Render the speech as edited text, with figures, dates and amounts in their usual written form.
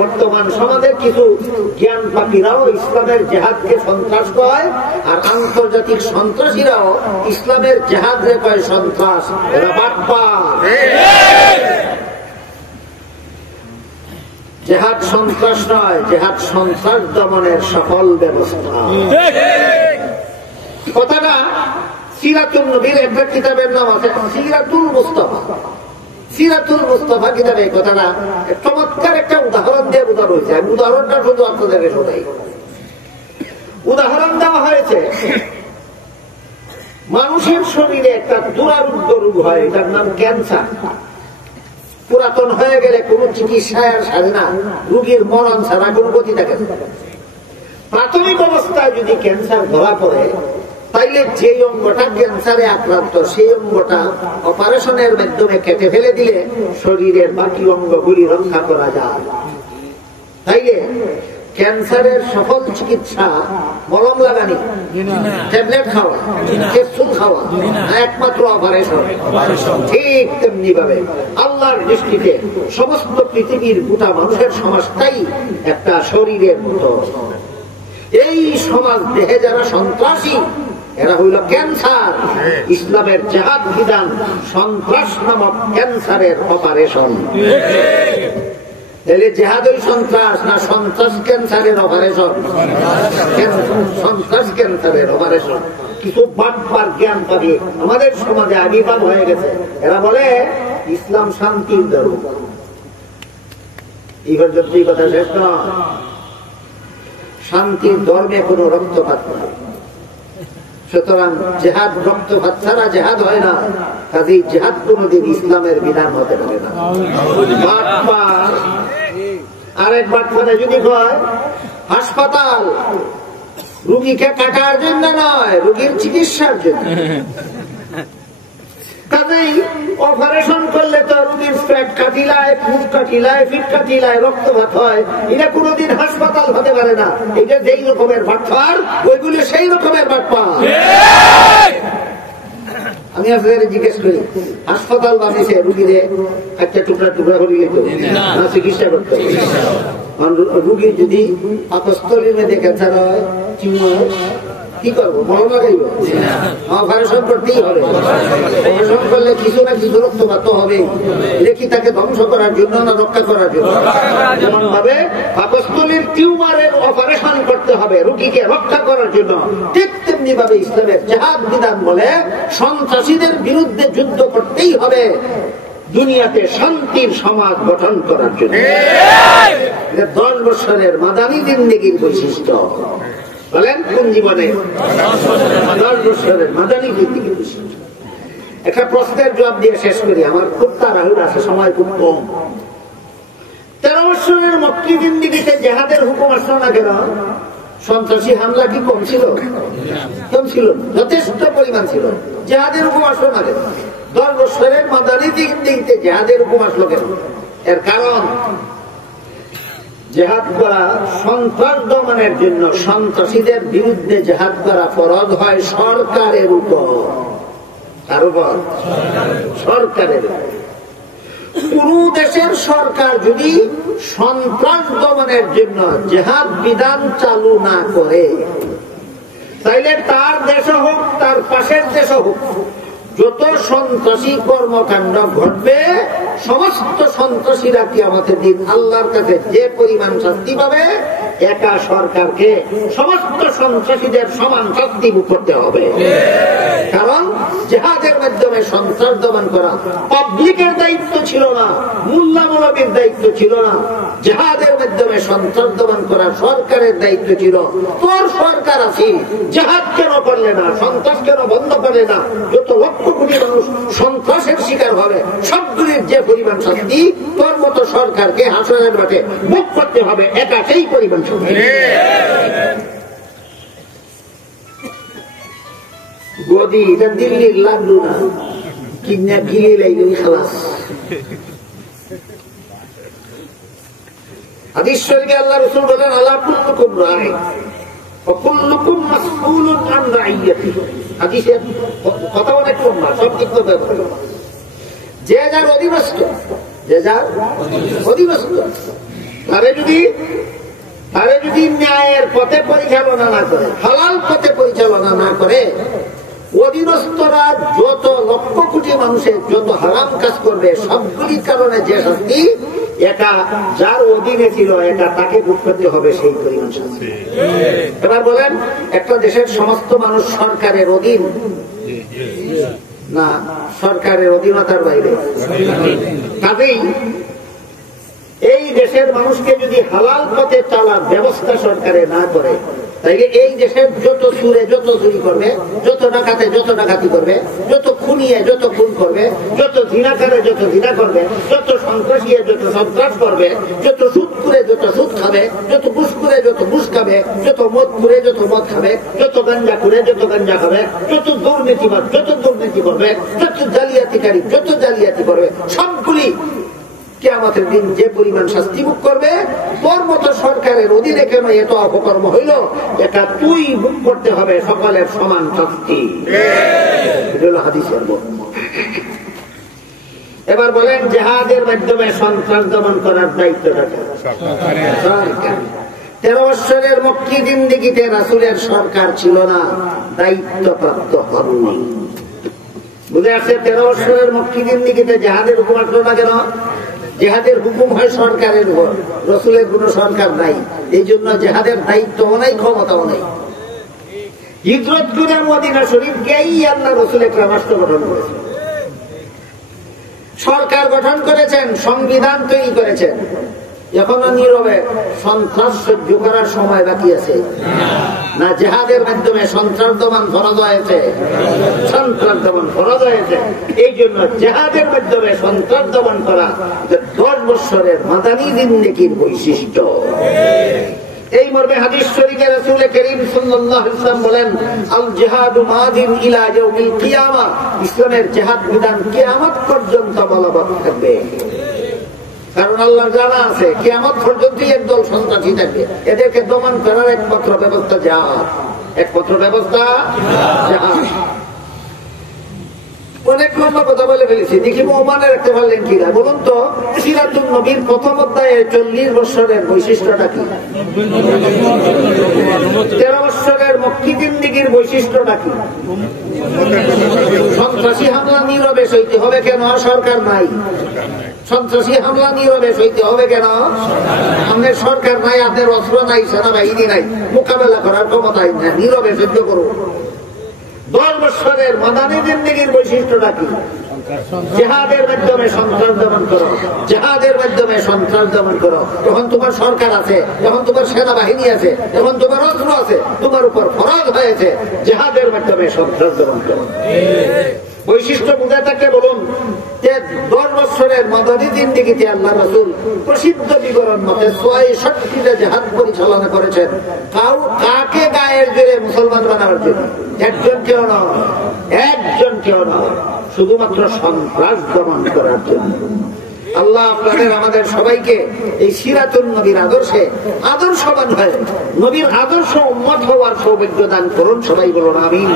বর্তমান সমাজের কিছু জ্ঞান পাপীরাও ইসলামের জেহাদকে সন্ত্রাস কয়, আর আন্তর্জাতিক সন্ত্রাসীরাও ইসলামের জেহাদকে কয় সন্ত্রাস। এরা বাটপার। জেহাদ সন্ত্রাস নয়, জেহাদ সন্ত্রাস দমনের সফল ব্যবস্থা। কথাটা সিরাতুল নবীর একটা কিতাবের নাম আছে সিরাতুল মুস্তাফা। সিরাতুল মুস্তাফা কিতাবে কথাটা চমৎকার একটা উদাহরণ দিয়ে বোঝানো হয়েছে। আমি উদাহরণটা শুধু আপনাদেরকে শোনাই। উদাহরণ দেওয়া হয়েছে, মানুষের শরীরে একটা দুরারোগ্য রোগ হয়, এটার নাম ক্যান্সার। পুরাতন হয়ে গেলে কোন চিকিৎসায় আর সারে না, রোগীর মরণ ছাড়া কোন গতি থাকে না। প্রাথমিক অবস্থায় যদি ক্যান্সার ধরা পড়ে, তাইলে যে অঙ্গটা ক্যান্সারে আক্রান্ত সেই অঙ্গটা অপারেশনের মাধ্যমে কেটে ফেলে দিলে শরীরের বাকি অঙ্গগুলি রক্ষা করা যায়। তাইলে ক্যান্সারের সফল চিকিৎসা মলম লাগানি, ট্যাবলেট খাওয়া, ক্যাপসুল খাওয়া, একমাত্র অপারেশন। ঠিক তেমনি ভাবে আল্লাহর দৃষ্টিতে সমস্ত পৃথিবীর গোটা মানুষের সমাজটাই একটা শরীরের মতো। এই সমাজ দেহে যারা সন্ত্রাসী, এরা হইল ক্যান্সার। ইসলামের জেহাদ বিধান সন্ত্রাস নামক ক্যান্সারের অপারেশন। তাহলে জেহাদ ওই সন্ত্রাস না সন্ত্রাস ক্যান্সারের অপারেশন? সন্ত্রাস ক্যান্সারের অপারেশন। কিছু বাটপার জ্ঞান পাবে আমাদের সমাজে আবির্ভাব হয়ে গেছে। এরা বলে ইসলাম শান্তির ধর্ম। এই পর্যন্ত এই কথা শেষ নয়। শান্তির ধর্মে কোন রক্তপাত নয়। সুতরাং জেহাদ রক্তপাত ছাড়া জেহাদ হয় না। কাজেই জেহাদ কোনদিন ইসলামের বিধান হতে পারে না। আরেক বাটপাতে যদি কয় হাসপাতাল রুগীকে কাটার জন্য নয়, রুগীর চিকিৎসার জন্য। কাজেই অপারেশন করলে তো রুগীর পেট কাটিলায়, মুখ কাটিলায়, ফিট কাটিলায় রক্তপাত হয়। এটা কোনদিন হাসপাতাল হতে পারে না। এটা যেই রকমের বাটপার, ওইগুলো সেই রকমের বাটপার। আমি আপনাদের জিজ্ঞেস করি, হাসপাতাল বানিয়েছে রুগীরে একটা টুকরা টুকরা করে দিত না, চিকিৎসা করতে। রুগী যদি পাকস্থলীর মধ্যে ক্যান্সার হয়, টিউমার, কি করবো? মলম লাগাইব? অপারেশন করতেই হবে। অপারেশন করলে কিছু না কিছু রক্তপাত হবে। এটা কি তাকে ধ্বংস করার জন্য না রক্ষা করার জন্য? যেমন ভাবে পাকস্থলীর টিউমারের অপারেশন করতে হবে রুগীকে রক্ষা করার জন্য, ঠিক তেমনি ভাবে ইসলামের জেহাদ বিধান বলে সন্ত্রাসীদের বিরুদ্ধে যুদ্ধ করতেই হবে দুনিয়াতে শান্তির সমাজ গঠন করার জন্য। 10 বছরের মাদানী জিন্দেগির বৈশিষ্ট্য। বলেন কোন জীবনে? 10 বছরের মাদানী জিন্দেগির বৈশিষ্ট্য। একটা প্রশ্নের জবাব দিয়ে শেষ করি, আমার খুব তাড়াহুড়ো আছে, সময় খুব কম। 13 বছরের মক্কি জিন্দেগিতে জেহাদের হুকুম আসলো না কেন? সন্ত্রাসী হামলা কি কম ছিল? কম ছিল, যথেষ্ট পরিমাণ ছিল। জেহাদের হুকুম আসলো না কেন? 10 বছরের মাদানী জিন্দেগিতে জেহাদের হুকুম আসলো কেন? এর কারণ জেহাদ করা সন্ত্রাস দমনের জন্য, সন্ত্রাসীদের বিরুদ্ধে জেহাদ করা ফরজ হয় সরকারের উপর। কার উপর? সরকারের। কোন দেশের সরকার যদি সন্ত্রাস দমনের জন্য জেহাদ বিধান চালু না করে, তাইলে তার দেশ হোক তার পাশের দেশ হোক, যত সন্ত্রাসী কর্মকাণ্ড ঘটবে সমস্ত সন্ত্রাসীরা কিয়ামতের দিন আল্লাহর কাছে যে পরিমাণ শাস্তি পাবে, একা সরকারকে সমস্ত সন্ত্রাসীদের সমান শাস্তি ভোগ করতে হবে। কারণ জেহাদের মাধ্যমে সন্ত্রাস দমন করা পাবলিকের দায়িত্ব ছিল না, মুল্লা মৌলবীর দায়িত্ব ছিল না। জেহাদের মাধ্যমে সন্ত্রাস দমন করা সরকারের দায়িত্ব ছিল। তোর সরকার আছে, জেহাদ কেন করলে না? সন্ত্রাস কেন বন্ধ করলে না? যত লক্ষ কোটি মানুষ সন্ত্রাসের শিকার হবে, সবগুলির যে পরিমাণ শাস্তি তোর মতো সরকারকে হাসরের মাঠে ভোগ করতে হবে, এটা সেই পরিমাণ শাস্তি। গদি এটা দিল্লির লাগলো না, কিনা গিলে লাগলো খালাস। হাদিস শরীফে আল্লাহ রাসূল বলেন, আলা কুল্লুকুম রাঈ ওয়া কুল্লুকুম মাসউলুন আন রাইয়াতিহি। হাদিসের কথা অনেক কম না, সব ঠিক কথা। যে যার অধীনস্থ, যে যার অধীনস্থ, তারে যদি ন্যায়ের পথে পরিচালনা না করে, হালাল পথে পরিচালনা না করে, অধীনস্থরা যত লক্ষ কোটি মানুষের যত হারাম কাজ করবে সবগুলির কারণে যে শাস্তি, এটা যার অধীনে ছিল এটা তাকে ভোগ করতে হবে সেই পরিমাণ শাস্তি। এবার বলেন, একটা দেশের সমস্ত মানুষ সরকারের অধীন না সরকারের অধীনতার বাইরে? কাজেই এই দেশের মানুষকে যদি হালাল পথে চলার ব্যবস্থা সরকারে না করে, তাইলে এই দেশের যত সুরে যত চুরি করবে, যত ডাকাতে যত ডাকাতি করবে, যত খুনিয়ে যত খুন করবে, যত জিনাকারে যত জিনা করবে, যত সন্ত্রাসীয়ে যত সন্ত্রাস করবে, যত সুদ করে যত সুদ খাবে, যত ঘুষ করে যত ঘুষ খাবে, যত মদ করে যত মদ খাবে, যত গাঞ্জা করে যত গাঞ্জা খাবে, যত দুর্নীতিবাদ যত দুর্নীতি করবে, যত জালিয়াতিকারী যত জালিয়াতি করবে, সবগুলি কিয়ামতের দিন যে পরিমাণ শাস্তি ভোগ করবে। তোর মতো সরকারের অধীনে কেন এত অপকর্ম হইল, এটা তুই ভোগ করতে হবে সকলের সমান শাস্তি। হাদিসের বর্ণনা। এবার বলেন, জিহাদের মাধ্যমে সন্ত্রাস দমন করার দায়িত্বটা সরকার। 13 বছরের মক্কি জিন্দেগিতে রাসূলের সরকার ছিল না, দায়িত্বপ্রাপ্ত হননি। বুঝে আসছে? 13 বছরের মক্কি জিন্দেগিতে জিহাদের হুকুম আসলো না কেন? জিহাদের হুকুম হয় সরকারের উপর, রাসূলের কোন সরকার নাই, এই জন্য জিহাদের দায়িত্বও নাই, ক্ষমতাও নাই। হিজরত করে মদিনা শরীফ গিয়েই আল্লাহ রাসূল একটা রাষ্ট্র গঠন করেছেন, সরকার গঠন করেছেন, সংবিধান তৈরি করেছেন। এখনো নীরবে সন্ত্রাস সহ্য করার সময় বাকি আছে না? জিহাদের মাধ্যমে সন্ত্রাস দমন ফরজ হয়েছে, সন্ত্রাস দমন ফরজ হয়েছে। এই জন্য জিহাদের মাধ্যমে সন্ত্রাস দমন করা 10 বছরের মাদানী জিন্দেগির বৈশিষ্ট্য। এই মর্মে হাদিস শরীফে রাসূল করিম সাল্লাল্লাহু আলাইহি ওয়াসাল্লাম বলেন, আল জিহাদু মাদিন ইলা ইয়াউমিল কিয়ামা, ইসলামের জিহাদ বিধান কিয়ামত পর্যন্ত বলবৎ থাকবে। কারণ আল্লাহ জানা আছে কিয়ামত পর্যন্ত একদল সন্ত্রাসী থাকবে, এদেরকে দমন করার একমাত্র ব্যবস্থা জিহাদ, একমাত্র ব্যবস্থা জিহাদ। অনেক লম্বা কথা বলে ফেলেছি, দেখি মনে রাখতে পারলেন কিনা বলুন তো। সিরাতুন নবীর প্রথম অধ্যায়ে 40 বছরের বৈশিষ্ট্যটা কি? 13 বছরের মক্কি জিন্দেগির বৈশিষ্ট্যটা কি? সন্ত্রাসী হামলা নীরবে সইতে হবে কেন? সরকার নাই। সন্ত্রাসী হামলা নীরবে সইতে হবে কেন? আমাদের সরকার নাই, আপনার অস্ত্র নাই, সেনাবাহিনী নাই, মোকাবেলা করার ক্ষমতাই নাই, নীরবে সহ্য করুন। 10 বছরের মাদানী জিন্দেগির বৈশিষ্ট্যটা কি? জিহাদের মাধ্যমে সন্ত্রাস দমন করো, জিহাদের মাধ্যমে সন্ত্রাস দমন করো। যখন তোমার সরকার আছে, যখন তোমার সেনাবাহিনী আছে, যখন তোমার অস্ত্র আছে, তোমার উপর ফরজ হয়েছে জিহাদের মাধ্যমে সন্ত্রাস দমন করো। বৈশিষ্ট্য বুঝে থাকলে বলুন যে 10 বছরের মাদানী জিন্দেগিতে আল্লাহ রাসূল প্রসিদ্ধ বিবরণ মতে ৬৬টা জিহাদ পরিচালনা করেছেন। কাকে গায়ের জোরে মুসলমান বানাবার জন্য? একজন কেউ নয়, একজন কেউ নয়, শুধুমাত্র সন্ত্রাস দমন করার জন্য। আল্লাহ আপনাদের আমাদের সবাইকে এই সিরাতুন নবীর আদর্শে আদর্শবান হয়, নবীর আদর্শ উম্মত হওয়ার সৌভাগ্য দান করুন। সবাই বলুন আমিন।